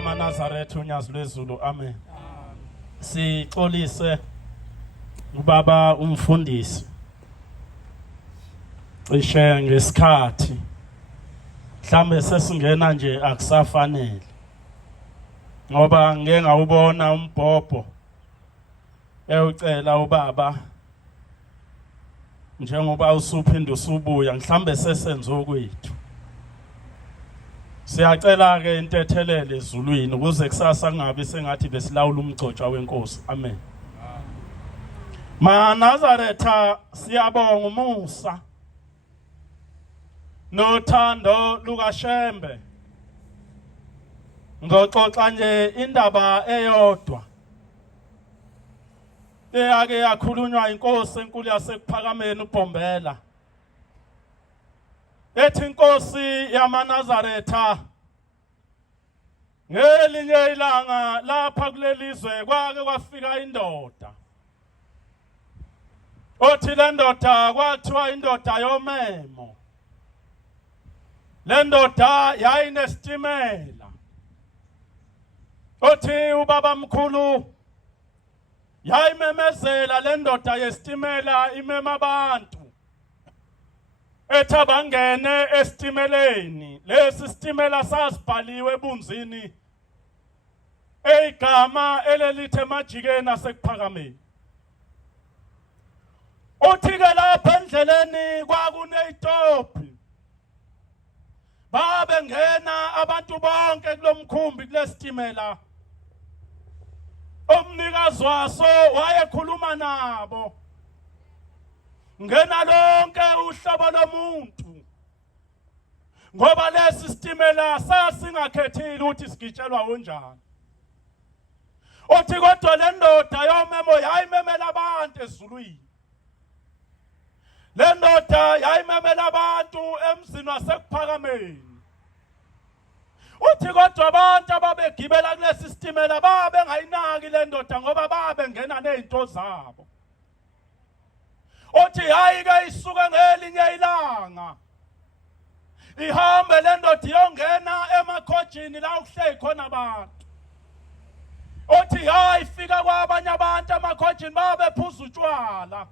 yamaNazaretha unyazi lwezulu amen. Sixolise ubaba umfundisi cishe ngesikhathi mhlambe sesingena nje akusafanele ngoba ngeke ngawubona umbhobho eyocela ubaba njengoba usuphinde usubuya mhlambe sesenze okwethu. Siyacela ke intethelele ezulwini ukuze kusasa kungabi sengathi besilawula umgcotshwa wenkosi amen. MaNazaretha siyabonga umusa nothando lukaShembe ngoxoxa nje indaba eyodwa eyake yakhulunywa inkosi enkulu yasekuphakameni uBhombela ethi inkosi yamaNazaretha ngelinye ilanga lapha kulelizwe kwake kwafika indoda othi le ndoda kwathiwa indoda yomemo. Le ndoda yayinestimela othi ubaba mkhulu yayimemezela le ndoda yestimela imema abantu ethi abangene estimeleni. Lesi stimela sasibhaliwe ebunzini igama elelithe Majikeni asekuphakameni. Uthi ke lapha endleleni kwakuneyitophi babe ngena abantu bonke kulomkhumbi kulesitimela. Umnikazi waso wayekhuluma nabo ngena lonke uhlobo lomuntu ngoba lesi sitimela sasingakhethile ukuthi sigitshelwa unjani. Uthi kodwa le ndoda yomemo yayimemela abantu ezulwini. Le ndoda yayimemela abantu emzini wasekuphakameni. Uthi kodwa abantu ababegibela kulesi sitimela babe ngayinaki le ndoda ngoba babe ngena nezinto zabo. Uthi hayi ke isuka ngelinye ilanga ihambe le ndoda iyongena emakhojini la ukuhleli khona abantu. Uthi hayi ifika kwabanye abantu emakhojini babe phuza utshwala.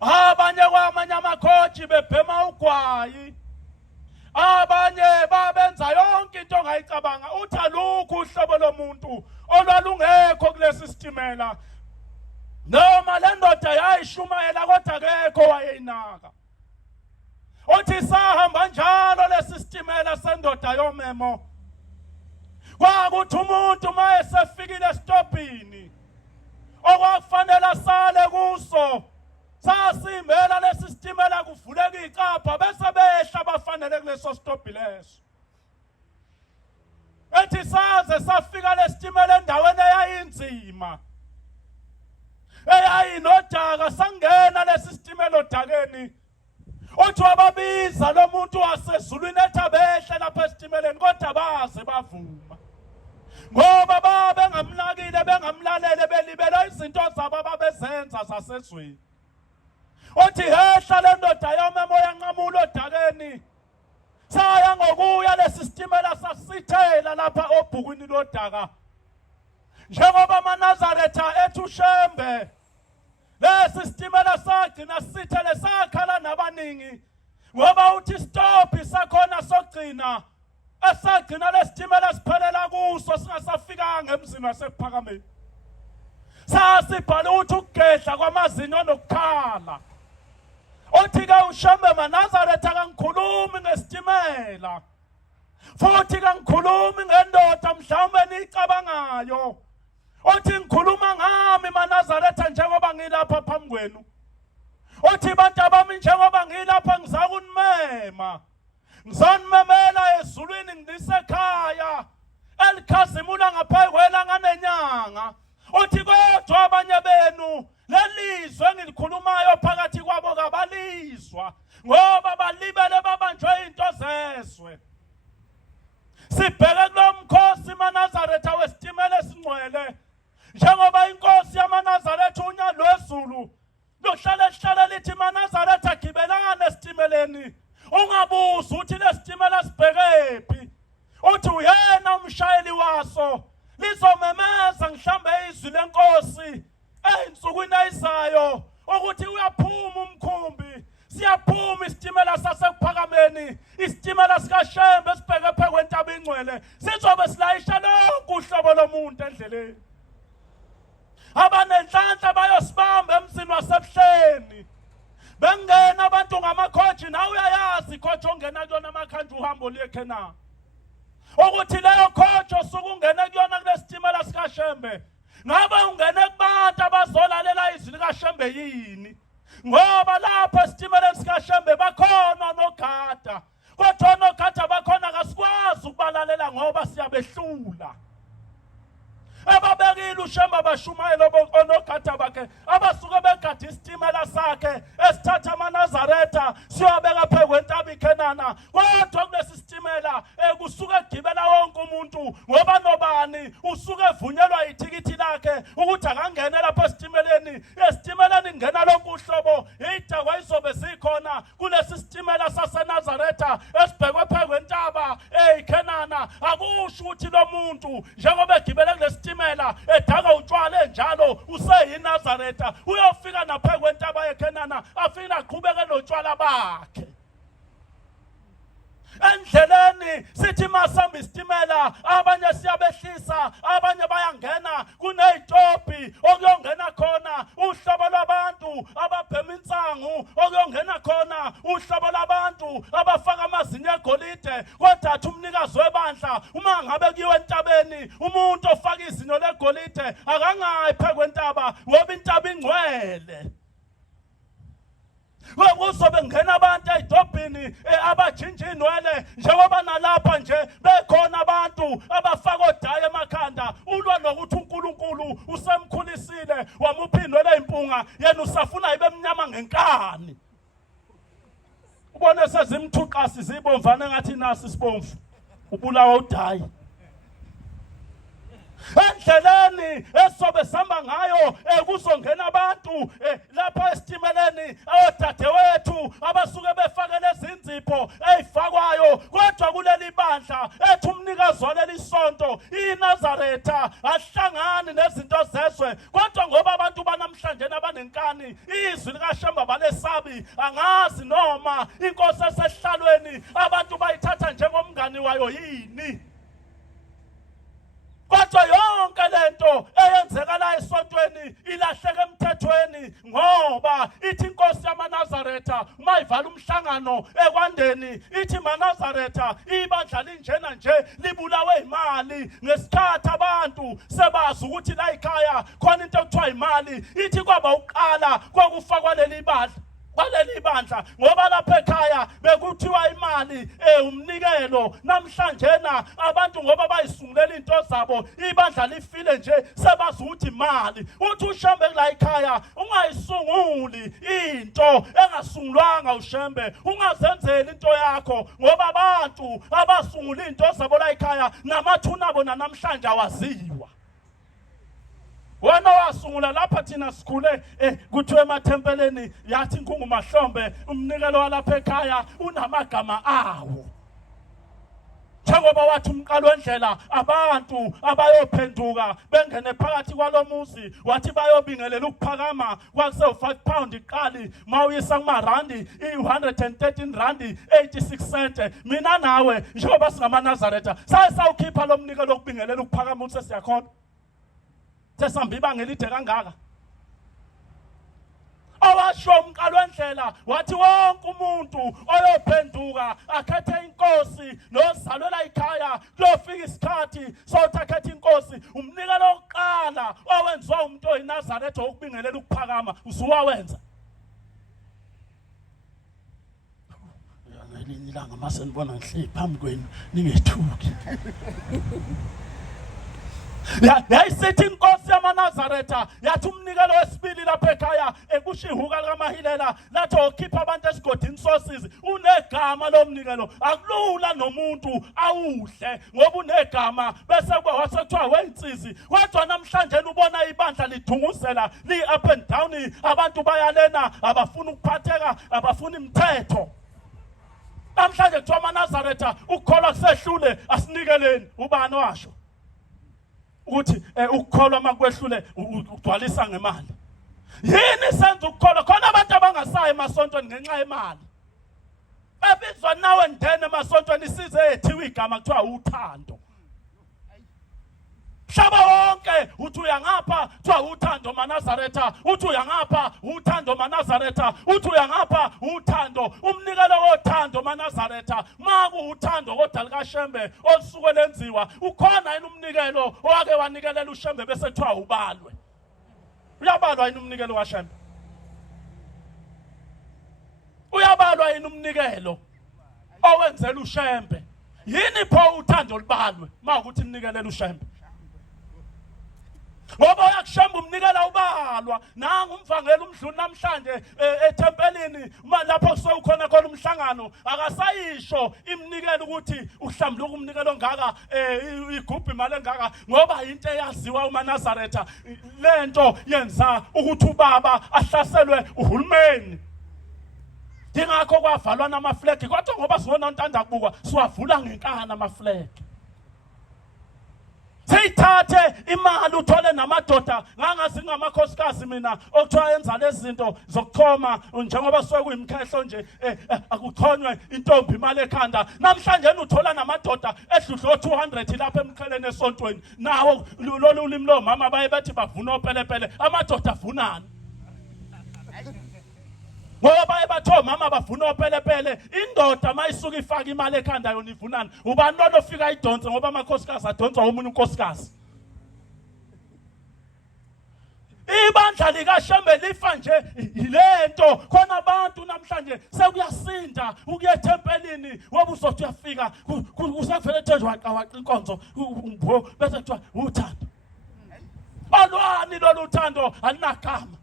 Abanye kwamanye amakhoji bebhema ugwayi. Abanye babenza yonke into ongayicabanga. Uthi alukho uhlobo lomuntu olwalungekho kulesi sitimela. Noma le ndoda yayishumayela kodwa akekho wayeyinaka. Uthi sahamba njalo lesi sitimela sendoda yomemo. Kwakuthi umuntu mayesefikile estopini okwakufanele asale kuso sasimbela lesi sitimela kuvuleka icapha bese behla bafanele kuleso stop leso. Ethi saze safika lesitimela endaweni eyayinzima eyayinodaka sangena lesi sitimela odakeni. Uthi wababiza lo muntu wasezulwini ethi abehle lapha esitimeleni kodwa baze bavuma ngoba babe ngamnakile bengamlalele belibela izinto zabo ababezenza zasezweni. Uthi hehla le ndoda yomemo yanqamula odakeni saya ngokuya lesi sitimela sasithela lapha obhukwini lodaka njengoba amaNazaretha ethi uShembe. Lesi sitimela sagcina sithele sakhala nabaningi ngoba uthi stop isakhona sogcina esagcina lesitimela siphelela kuso singasafikanga emzini wasephakameni. Sasibhala ukuthi ukugedla kwamazinyo nokukhala. Uthi ke uShembe maNazaretha kangikhulumi ngesitimela futhi kangikhulumi ngendoda mhlawumbe nicabangayo. Uthi ngikhuluma ngami maNazaretha njengoba ngilapha phambi kwenu. Uthi bantu abami njengoba ngilapha ngizakunimema. Ngizonimemela ezulwini ngisekhaya elikhazimula ngaphansi kwelanga nenyanga. Uthi kodwa abanye benu lelizwe engilikhulumayo phakathi kwabo kabalizwa ngoba balibele babanjwe into zeswe. Sibheke kulomkhosi maNazaretha wesitimela esingcwele njengoba inkosi yamaNazaretha unya lwezulu lohlala lithi maNazaretha gibelana nesitimeleni ungabuza uthi lesitimela sibhekephi. uthi uyena umshayeli waso lizomemeza mhlambe izwi lenkosi eyinsukwini eyizayo ukuthi uyaphuma umkhumbi siyaphuma isitimela sasekuphakameni isitimela sikaShembe esibheke phezu kwentaba ingcwele sizobe silayisha lonke uhlobo lomuntu endleleni abanenhlanhla bayosibamba emzini wasebuhleni bengena abantu ngamakhoji nawe uyayazi ikhoji ongena kuyona amakhanje uhambo liyekhena ukuthi leyo khoji osuke ungene kuyona kulesitimela sikaShembe ngabe ungene kubantu abazolalela izwi likaShembe yini ngoba lapho esitimeleni sikaShembe bakhona nogada kodwa nogada bakhona kasikwazi ukubalalela ngoba siyabehlula ababekile uShembe abashumayela onogada bakhe abasuke begada isitimela sakhe esithatha amaNazaretha siyobeka phezu kwentaba iKhenana kodwa kulesi sitimela kusuke kugibela wonke umuntu ngoba nobani usuke evunyelwa ithikithi lakhe ukuthi akangene lapha esitimeleni ngena lonke uhlobo idakwa izobe zikhona kulesi sitimela saseNazaretha esibhekwe phezu kwentaba iKhenana akusho ukuthi lo muntu njengoba egibele kulesi sitimela edaka utshwala enjalo useyiNazaretha uyofika naphezu kwentaba yeKhenana afike aqhubeke notshwala bakhe endleleni sithi masamba isitimela abanye siyabehlisa abanye bayangena kunezitobhi okuyongena khona uhlobo lwabantu ababhema insangu okuyongena khona uhlobo lwabantu abafaka amazinyo egolide kodwa athi umnikazi webandla uma ngabe kuyiwe entabeni umuntu ofaka izinyo legolide akangayi phezu kwentaba ngoba intaba ingcwele kuzobe ngena abantu edobhini abajinja inwele njengoba nalapha nje bekhona abantu abafaka odaya emakhanda ulwa nokuthi uNkulunkulu usemkhulisile wamupha inwele eyimpunga yena usafuna ibe mnyama ngenkani ubone sezimthuqasi zibomvana ngathi nasi sibomvu ubulawa udaya endleleni esobe samba ngayo kuzongena abantu lapha esitimeleni odadewethu abasuke befakele izinzipho ezifakwayo kodwa kuleli bandla ethi umnikazi waleli sonto iNazaretha ahlangani nezinto zezwe kodwa ngoba abantu banamhlanje abanenkani izwi likaShembe balesabi angazi noma inkosi esehlalweni abantu bayithatha njengomngani wayo yini kodwa yonke lento eyenzeka la esontweni ilahleke emthethweni ngoba ithi inkosi yamaNazaretha mayivala umhlangano ekwandeni ithi maNazaretha ibandla linjena nje libulawe imali ngesikhathi abantu sebazi ukuthi la ekhaya khona into ekuthiwa imali ithi kwaba uqala kokufa kwaleli bandla baleli bandla ngoba lapha ekhaya bekuthiwa imali umnikelo namhlanje na abantu ngoba bayisungulele into zabo ibandla lifile nje sebazi ukuthi imali uthi uShembe la ekhaya ungayisunguli into engasungulwanga uShembe ungazenzeli into yakho ngoba abantu abasungula into zabo la ekhaya namathuna bona namhlanje awaziwa wena wasungula lapha thina sikhule kuthiwe emathempeleni yathi inkungu mahlombe umnikelo walapha ekhaya unamagama awo njengoba wathi umqalo wendlela abantu abayophenduka bengene phakathi kwalomuzi wathi bayobingelela ukuphakama kwakuse £5 iqali mawuyisa kumarandi i113 randi 86 cent mina nawe njengoba singamaNazaretha sayisawukhipha lo mnikelo lokubingelela ukuphakama ukuthi siyakhona sesihamba ibanga elide kangaka awasho umqalo wendlela wathi wonke umuntu oyophenduka akhethe inkosi nozalela ekhaya kuyofika isikhathi sokuthi akhethe inkosi umnikelo wokuqala owenziwa umuntu oyiNazaretha wokubingelela ukuphakama usuwawenza ngelinye ilanga mase nibona ngihleli phambi kwenu ningethuki yayisithi inkosi yamaNazaretha yathi umnikelo wesibili lapha ekhaya ekushihuka likaMahilela lathi okhipha abantu esigodini sosizi unegama lomnikelo akulula nomuntu awuhle ngoba unegama bese kuba wasethiwa wensizi kodwa namhlanje ubona ibandla lidunguzela li up and down abantu bayalena abafuna ukuphatheka abafuna imithetho namhlanje kuthiwa amaNazaretha ukukholwa kusehlule asinikeleni ubani washo ukuthi ukukholwa makwehlule ugcwalisa ngemali. Yini senza ukukholwa khona abantu abangasayi emasontweni ngenxa yemali. Ebizwa nawe ndene emasontweni isize ethiwa igama kuthiwa uthando. Shaba wonke uthi uyangapha kuthiwa uthando maNazaretha, uthi uyangapha uthando maNazaretha, uthi uyangapha uthando, umnikelo wothando maNazaretha. Maku uthando kodwa likaShembe olusuke lenziwa ukhona yini umnikelo owake wanikelela uShembe bese kuthiwa ubalwe. Uyabalwa yini umnikelo kaShembe? Uyabalwa yini umnikelo owenzela uShembe? Yini pho uthando libalwe makuthi nikelela uShembe? Ngoba uyakuShembe umnikela ubalwa nanga umvangela umdluli namhlanje ethempelini lapho kusuke ukhona khona umhlangano akasayisho imnikelo ukuthi uhlambuluka umnikelo ongaka igubhi imali engaka ngoba into eyaziwa umaNazaretha lento yenza ukuthi ubaba ahlaselwe uhulumeni. Dingakho kwavalwa namaflegi kodwa ngoba sibona uNtanda kubukwa siwavula ngenkani amaflegi. Seyithathe imali uthole namadoda ngangazi ngamakhosikazi mina okuthiwa yenza lezi zinto zokuchoma njengoba suke kuyimkhehlo nje akuchonywe intombi imali ekhanda. Namhlanje uthola namadoda edludlo 200 lapha emkheleni esontweni nawo lolu ulimi lo mama baye bathi bavuna opelepele amadoda avunani. Ngoba baye batho mama bavuna opelepele indoda mayisuka ifaka imali ekhanda yona ivunana. Ubani lo fika idonse ngoba amakhosikazi adonswa omunye unkosikazi. Ibandla likaShembe lifa nje yilento khona abantu namhlanje sekuyasinda ukuya ethempelini ngoba uzothi uyafika usevele ethenjwa waqa inkonzo bese kuthiwa uthando. Alwani lolu uthando alinagama.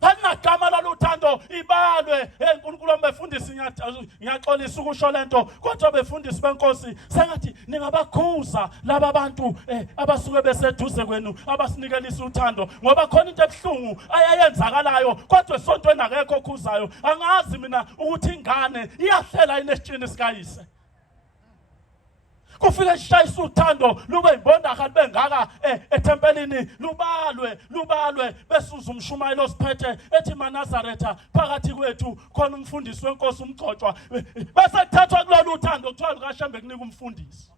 Anagama loluthando ibalwe uNkulunkulu befundisi ngiyaxolisa ukusho lento kodwa befundisi benkosi sengathi ningabakhuza laba bantu abasuke beseduze kwenu abasinikelisa uthando ngoba khona into ebhlungu ayayenzakalayo kodwa esontweni akekho okhuzayo. Angazi mina ukuthi ingane iyahlela inesitshini sikayise kufike sishayisa uthando lube ibonda libe ngaka ethempelini lubalwe besuza umshumayeli osiphethe ethi maNazaretha phakathi kwethu khona umfundisi wenkosi umgcotshwa bese kuthathwa kulolu uthando kuthiwa lukaShembe kunika umfundisi.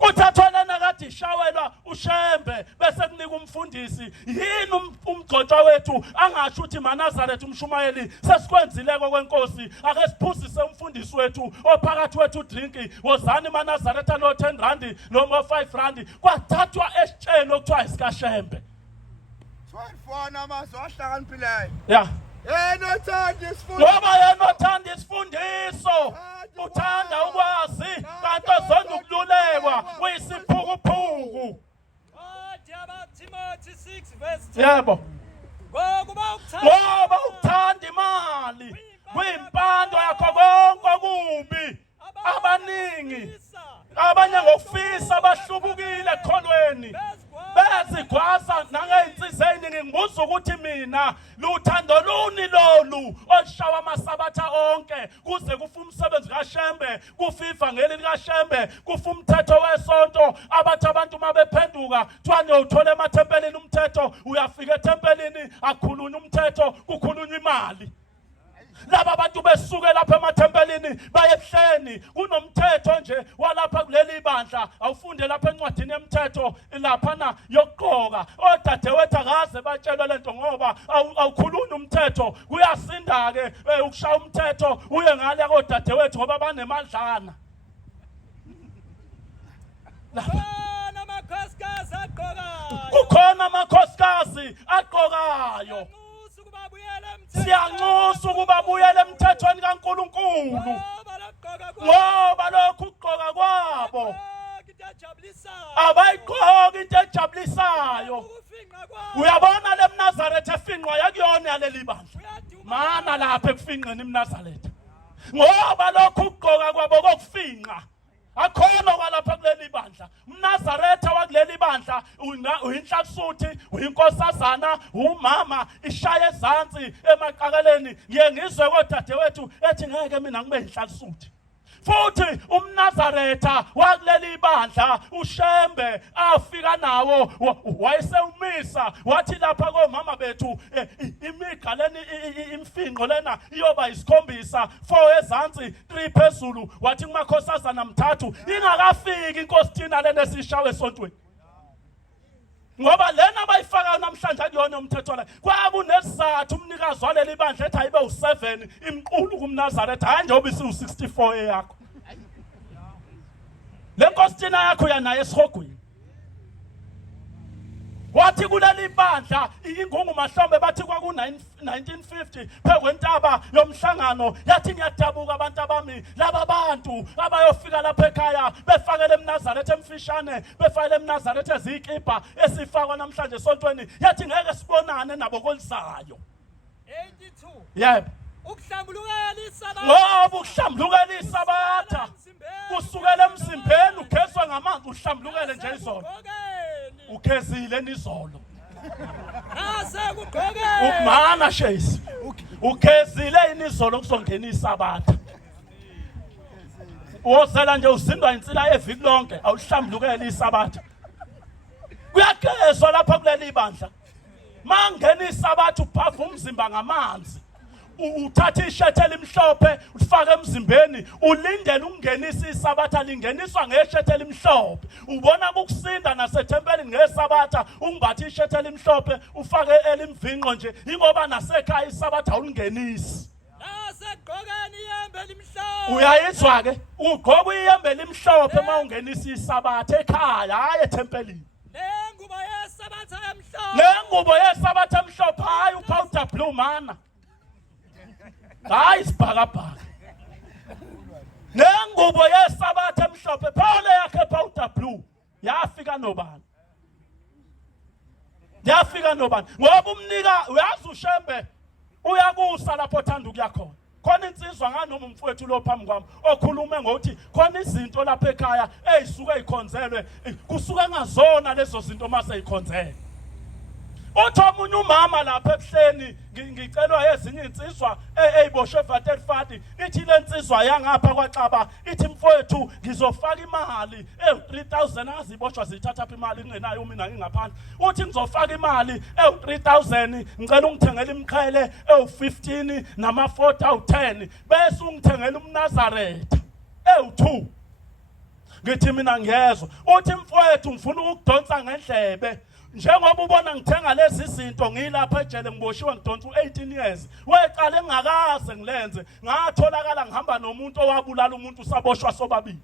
Uthathwa lana kade ishawelwa uShembe bese kunika umfundisi. Yini umgcotshwa wethu angasho ukuthi maNazaretha umshumayeli sesikwenzileko kwenkosi ake siphuzise umfundisi wethu ophakathi wethu drinki wozani maNazaretha lo 10 rand lo 5 rand kwathathwa esitsheni okuthiwa isikaShembe. 12 amazwi ahlakaniphileyo. Yeah. Nothanda isifundiso. Ngoba nothanda isifundiso. Uthanda ukwazi kanti ozonda ukululekwa uyisiphukuphuku. Timothy 6 verse 10. Yebo. Ngoba ukuthanda imali kuyimpando yakho konke okubi. Abaningi abanye ngokufisa bahlubukile ekholweni bezigwasa nangezinsizeni. Ngibuza ukuthi mina luthando luni lolu olushawa amasabatha onke kuze kufa umsebenzi kaShembe kufa ivangeli likaShembe kufa umthetho wesonto abathi abantu mabephenduka kuthiwa uyothola emathempelini umthetho uyafika ethempelini akukhulunywa umthetho kukhulunywa imali. Laba bantu besuke lapha emathempelini baye ebuhleni kunomthetho nje walapha kuleli bandla awufunde lapha encwadini yemthetho lapha na yokugqoka odadewethu akaze batshelwe lento ngoba awukhuluni umthetho kuyasinda ke ukushaya umthetho uye ngale kodadewethu ngoba banemadlana. Kukhona amakhosikazi aqokayo siyanxusa ukuba buyele emthethweni kaNkulunkulu ngoba lokhu ugqoka kwabo abayigqoki into ejabulisayo. Uyabona le mNazaretha efinqwa yakuyona yaleli bandla mana lapha ekufinqeni iMnazaretha ngoba lokhu ugqoka kwabo kokufinqa akhona kwalapha kuleli bandla umNazaretha wakuleli bandla uyinhlaksuthi uyinkosazana umama ishaya ezantsi emaqakaleni ngiye ngizwe kodadewethu ethi ngeke mina ngibe inhlaksuthi futhi umNazaretha wakuleli bandla uShembe afika nawo wayesewumisa wathi lapha komama bethu imigqa leni imfinqo lena iyoba isikhombisa 4 ezantsi 3 phezulu wathi kumakhosazana mthathu ingakafiki inkosi thina lena esishawe esontweni ngoba lena bayifaka namhlanje akuyona umthetho la kwakunesizathu umnikazi waleli bandla ethi ayibe u7 imqulu kumNazaretha hayi njengoba isiwu64 eyakho le nkosi thina yakho yanayo esihogweni wathi kuleli bandla ingungu mahlombe bathi kwaku 1950 phekwentaba yomhlangano yathi ngiyadabuka abantu abami laba bantu abayofika lapha ekhaya befakele eMnazaretha emfishane befakele eMnazaretha ezikipa esifakwa namhlanje esontweni yathi ngeke sibonane nabo kolisayo 82 yebo ukuhlambulukela isabatha ngoba ukuhlambulukela isabatha kusukela emzimbeni ukheswa ngamanzi uhlambulukele nje izolo ukhezile nizolo nasekugqokeni umana shesi ukhezile inizolo kuzongena isabatha wozela nje usindwa insila eviki lonke awuhlambulukela isabatha kuyagezwa lapha kuleli bandla mangena isabatha uphafa umzimba ngamanzi uthatha ishethe elimhlophe ufake emzimbeni ulindele ukungenisa isabatha lingeniswa ngeshethe elimhlophe ubona ukusinda nasethempelini ngesabatha ungibathi ishethe elimhlophe ufake elimvinqo nje ingoba nasekhaya isabatha awulingenisi nasekugqokeni iyembe elimhlophe uyayizwa ke ugqoka iyembe elimhlophe mawungenisa isabatha ekhaya hayi ethempelini nengubo yesabatha emhlophe nengubo yesabatha emhlophe hayi upowder blue mana hayi sibhakabhaka nengubo yesabatha emhlophe phawule yakhe powder blue yafika nobani ngoba umnika uyazi uShembe uyakusa lapho othanda ukuya khona khona insizwa nganoma umfowethu lo phambi kwami okhulume ngokuthi khona izinto lapha ekhaya ezisuke ezikhonzelwe kusuka ngazona lezo zinto mase ezikhonzelwe uthi omunye umama lapha ebuhleni ngicelwa ezinye insizwa eziboshwe vaterfati ithi le insizwa yangapha kwaXaba ithi mfowethu ngizofaka imali 3000 aziboshwa zithatha imali ingenayo mina ngingaphandle uthi ngizofaka imali 3000 ngicela ungithengele imqhele 15 nama40 awu10 bese ungithengele umNazaretha 2 ngithi mina ngiyezwa uthi mfowethu ngifuna ukudonsa ngendlebe njengoba ubona ngithenga lezi zinto ngilapha ejele ngiboshiwe ngidonsa u18 years weqala engakaze ngilenze ngatholakala ngihamba nomuntu owabulala umuntu saboshwa sobabili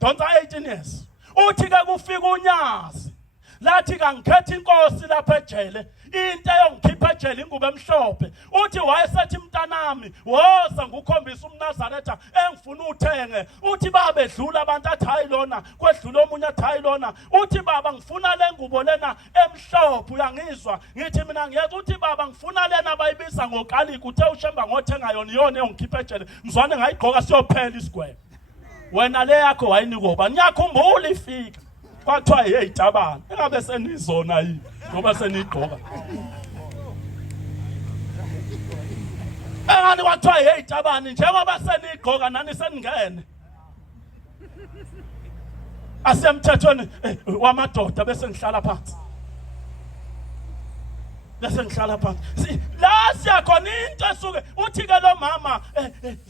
donsa 18 years uthi ke kufika unyazi lathi kangikhetha inkosi lapha ejele into eyongikhipha ejele ingubo emhlophe uthi wayesethi mntanami woza ngukhombisa umNazaretha engifuna uthenge uthi baba edlula abantu athi hayi lona kwedlula omunye athi hayi lona uthi baba ngifuna le ngubo lena emhlophe uyangizwa ngithi mina ngiyeza uthi baba ngifuna lena abayibiza ngokalika uthe uShemba ngothenga yona iyona engikhipha ejele ngizwane ngayigqoka siyophela isigwebo wena le yakho wayinikoba ngiyakhumbula ifika kwathiwa hey tabana engabe senizona yini ngoba senigqoka engani kwathiwa hey tabani njengoba senigqoka nani seningene asemthethweni wamadoda bese ngihlala phansi la siyakhona into esuke uthi ke lo mama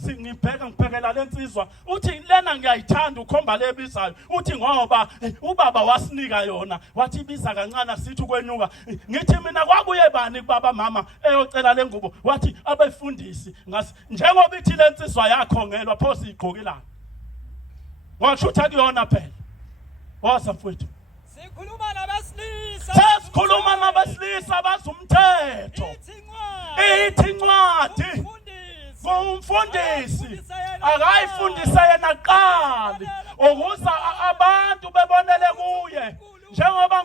ngibhekela lensizwa uthi lena ngiyayithanda ukhomba lebizayo uthi ngoba ubaba wasinika yona wathi ibiza kancane sithi ukwenyuka ngithi mina kwakuye bani kubaba mama eyocela lengubo wathi abefundisi ngasi njengoba ithi lensizwa yakhongelwa pho sigqokilana washuthi kuyona phela wasafowethu sikhuluma nabesilisa bazumthetho ithi incwadi umfundisi akayifundise yena qali ukuze abantu bebonele kuye njengoba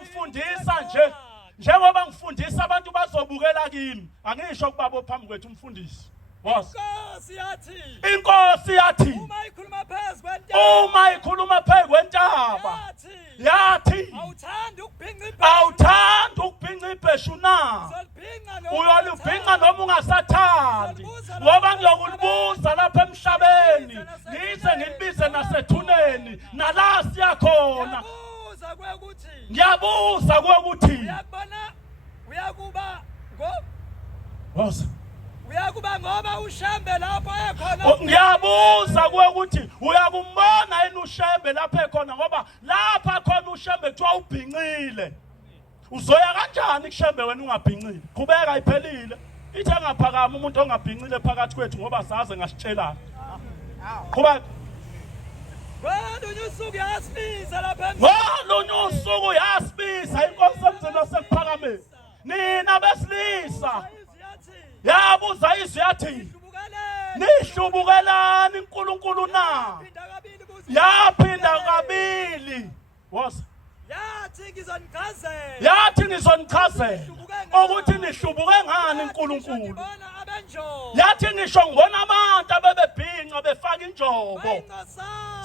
ngifundisa abantu bazobukela kimi angisho kubaba phambi kwethu umfundisi Was Inkosi yathi inkosi yathi uma ikhuluma phezu kwentaba uma ikhuluma phezu kwentaba yathi awuthandi ukubhinqa ibheshu awuthandi ukubhinqa ibheshu na uzolibhinqa uyolibhinqa noma ungasathandi ngoba ngiyokulubuza lapha emhlabeni ngize ngilibize nasethuneni nala siyakhona uyabuza kwekuthi ngiyabuza ukuthi uyakubona uyakuba was uyakuba ngoba ushembe lapho ekhona ngiyabuza ukuthi uyakumbona yini ushembe lapha ekhona ngoba lapha khona ushembe kuthiwa ubhinqile uzoya kanjani kushembe wena ungabhinqile qhubeka iphelile ithi angaphakama umuntu ongabhinqile phakathi kwethu ngoba saze ngasitshelana qhubeka Ngolunye usuku yasibiza lapha ngolunye usuku yasibiza inkosi emzini wasekuphakameni nina besilisa yabuza izwi yathi nihlubukelani uNkulunkulu na yaphinda kabili was yathi ngizonichazela ukuthi nihlubuke ngani uNkulunkulu yathi ngisho ngibona abantu abebebhinqa befaka injobo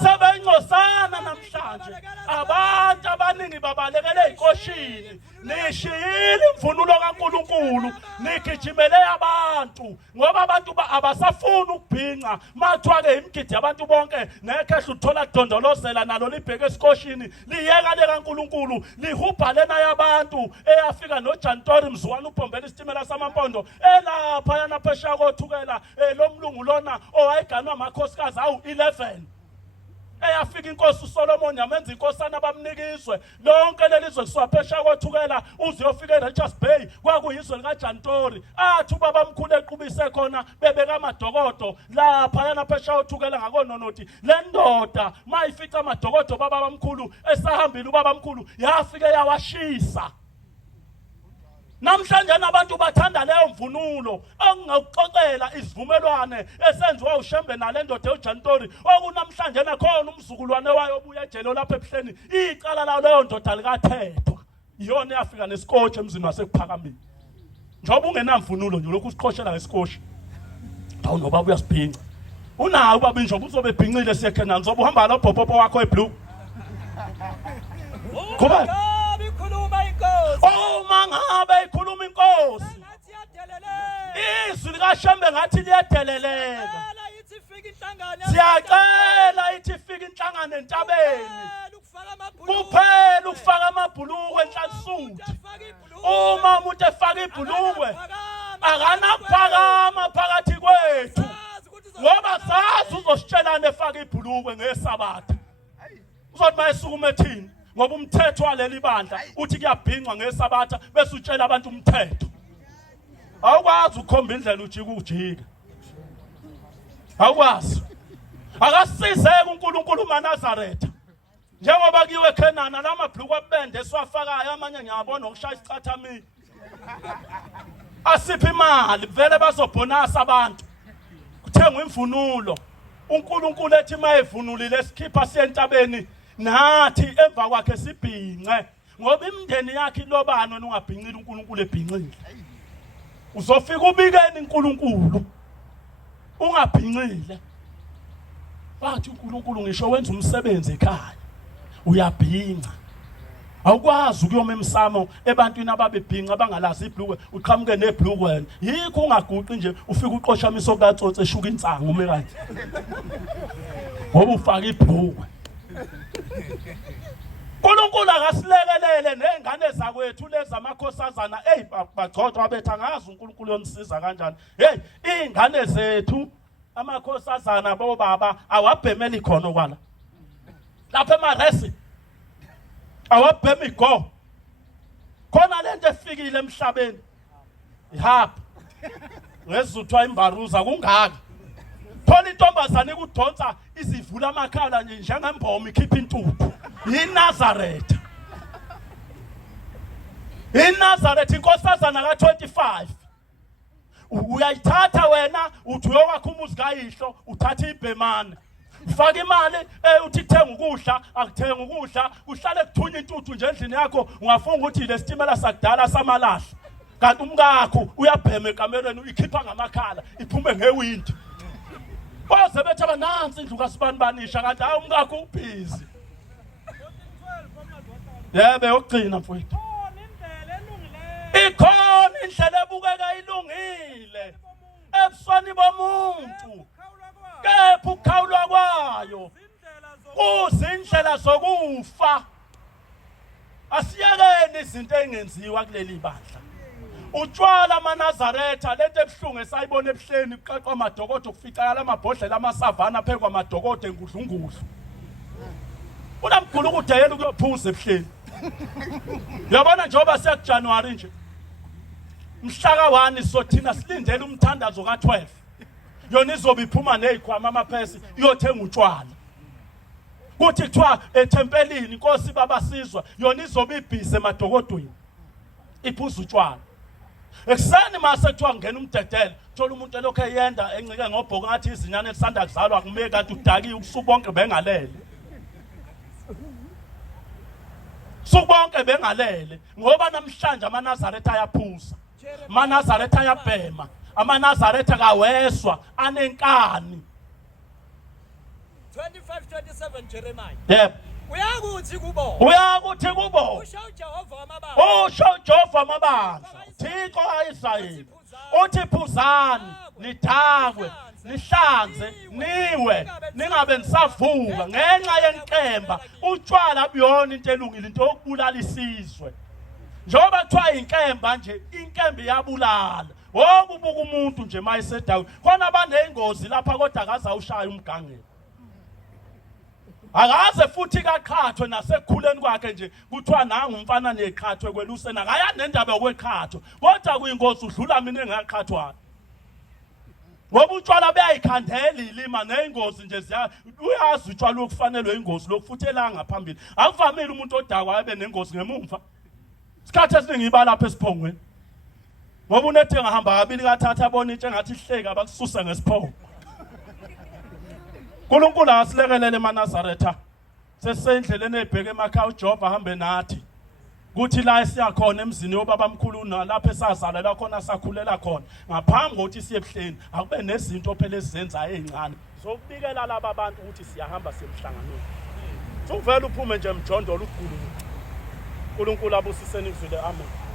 sebengcosana namhlanje abantu abaningi babalekele ezikoshini nishiyile imvunulo kaNkulunkulu nigijimele abantu ngoba abantu abasafuni ukubhinqa mathiwa ke imgidi abantu bonke nekhehla uthola dondolozela nalo libheke esikoshini liyeka le kaNkulunkulu lihubha lena yabantu eyafika noJantori Mzwani uphombela isitimela samampondo elapha yana phesha kothukela lo mlungu lona owayiganwa amakhosikazi awu 11 eyafika inkosi uSolomon yamenza inkosana abamnikizwe lonke lelizwe kuswaphesha kothukela uze uyofika eRichards Bay kwakuyizwe likaJantori athi ubaba omkhulu equbise khona bebeka amadokodo lapha yana phesha kothukela ngakononoti le ndoda mayifica amadokodo baba omkhulu esahambile ubaba omkhulu yafike yawashisa namhlanje abantu bathanda leyo mvunulo ongaxoxela isivumelwane esenziwa ushembe nale ndoda eJantori okunamhlanje nakhona umzukulwane wayo obuya ejele lapha ebuhleni icala lawo leyo ndoda likathethwa iyona yafika nesikotshi emzini wasekuphakameni njoba ungenamvunulo nje lokhu usiqoshela ngesikotshi awu noba uyasibhinqa unayo ubaba injoba uzobe ebhinqile siyekhena ngizobe uhamba lobhobhobo wakho eblue kuba uma ngabe ikhuluma inkosi izwi likaShembe ngathi liyadeleleka siyacela ithi ifike inhlangano entabeni kuphela ukufaka amabhulukwe enhlansuthi uma umuntu efaka ibhulukwe akanakuphakama phakathi kwethu ngoba sazi uzositshelana efaka ibhulukwe ngesabatha uzothi mayesukuma ethini ngoba umthetho waleli bandla uthi kuyabhinqwa ngesabatha bese utshela abantu umthetho awukwazi ukukhomba indlela ujika ujika awukwazi akasizeke uNkulunkulu uManazaretha njengoba kiwe eKhenana lamabhluku abende esiwafakayo amanye ngiyabona ukushaya isicathamini asiphi imali vele bazobhonasa abantu kuthengwa imvunulo uNkulunkulu ethi mayevunulile sikhipha siyentabeni nathi emva kwakhe sibhinqe ngoba imndeni yakhe ilobani wena ungabhinqile uNkulunkulu ebhinqile uzofika ubikeni uNkulunkulu ungabhinqile bathi uNkulunkulu ngisho wenza umsebenzi ekhaya uyabhinqa awukwazi ukuyoma emsamo ebantwini ababebhinqa abangalazi ibhlukwe uqhamuke nebhlukwe wena yikho ungaguqi nje ufika uqoshamisa okatsotse eshuka insangu ume kanje ngoba ufaka ibhlukwe uNkulunkulu akasilekelele nezingane zakwethu lezi amakhosazana bagcotshwa abetha ngazi uNkulunkulu yomsiza kanjani izingane zethu amakhosazana bobaba awabhemeli ikhono kwala lapha emaresi awabhemi go khona lento efikile emhlabeni ihapha ngezuthiwa imbaruza kungaka thola intombazane ikudonsa izivula amakhala nje njengembomo ikhipha intuthu iNazaretha inkosazana ka25 uyayithatha wena uthi uyokwakha umuzi kayihlo uthatha ibhemane ufaka imali uthi thenga ukudla akuthenga ukudla uhlale kuthunya intuthu nje endlini yakho ungafunga ukuthi le sitimela sakudala samalahla kanti umkakho uyabhema ekamereni uyikhipha ngamakhala iphume ngewindi baze bethi abanansi indlu kaSibani banisha kanti hayi umkakho ubhizi yebe yokugcina mfowethu ikhona indlela ebukeka ilungile ebusweni bomuntu kepha ukukhawulwa kwayo kuzindlela zokufa asiyekeni izinto engenziwa kuleli bandla utshwala amaNazaretha lento ebhlungu esayibona ebuhleni kuqaqwa amadokodo kufica amabhodlela amasavana phekwa amadokodo engudlungudlu unamgulu ukudeyela ukuyophuza ebuhleni yabona njengoba siya January nje mhlaka 1 sothina silindele umthandazo ka12 yona izobe iphuma nezikhwama amaphesi iyothenga utshwala kuthi kuthiwa ethempelini inkosi babasizwa yona izobe ibhise emadokodweni iphuza utshwala ekuseni mase kuthiwa ngena umdedele thola umuntu elokho eyenda encike ngobhoko ngathi izinyane elisanda kuzalwa kumeke kanti udakiwe usuku bonke bengalele subonke bengalele ngoba namhlanje amaNazaretha ayaphuza amaNazaretha ayabhema amaNazaretha kaweswa anenkani 25:27 Jeremiah yep uyakuthi kubo usho uJehova wamabandla usho uJehova wamabandla Thixo kaIsrayeli uthi phuzani nidakwe nihlanze niwe ningabe nisavuka ngenxa yenkemba utshwala buyona into elungile into yokubulala isizwe njengoba kuthiwa inkemba nje inkemba iyabulala wokubuka umuntu nje mayisedawe khona banengozi lapha kodwa akazawushaya umgangeni akaze futhi kaqhathwe nasekukhuleni kwakhe nje kuthiwa nanga umfana neqhathwe kwelusena akaya nendaba yokweqhathwa kodwa kuyingozi udlula mina engaqhathwayo ngoba utshwala beyayikhandela ilima nengozi nje uyazi utshwala okufanelwe ingozi lokufuthi elanga phambili akuvamile umuntu odakwa abe nengozi ngemuva isikhathi esiningi iba lapha esiphongweni ngoba unethe ngahamba kabili kathatha abona into engathi ihleka bakususa ngesiphongo uNkulunkulu asilekelele emaNazaretha sesendleleni ebheke emakhaya uJehova ahambe nathi kuthi la siyakhona emzini wobabamkhulu nalapha esazalela khona sakhulela khona ngaphambi kokuthi siye ebuhleni akube nezinto phela ezizenzayo ezincane zokubikela laba bantu ukuthi siyahamba semhlanganweni uvela uphume nje mjondolo uGulu uNkulunkulu abusiseni izwile amen.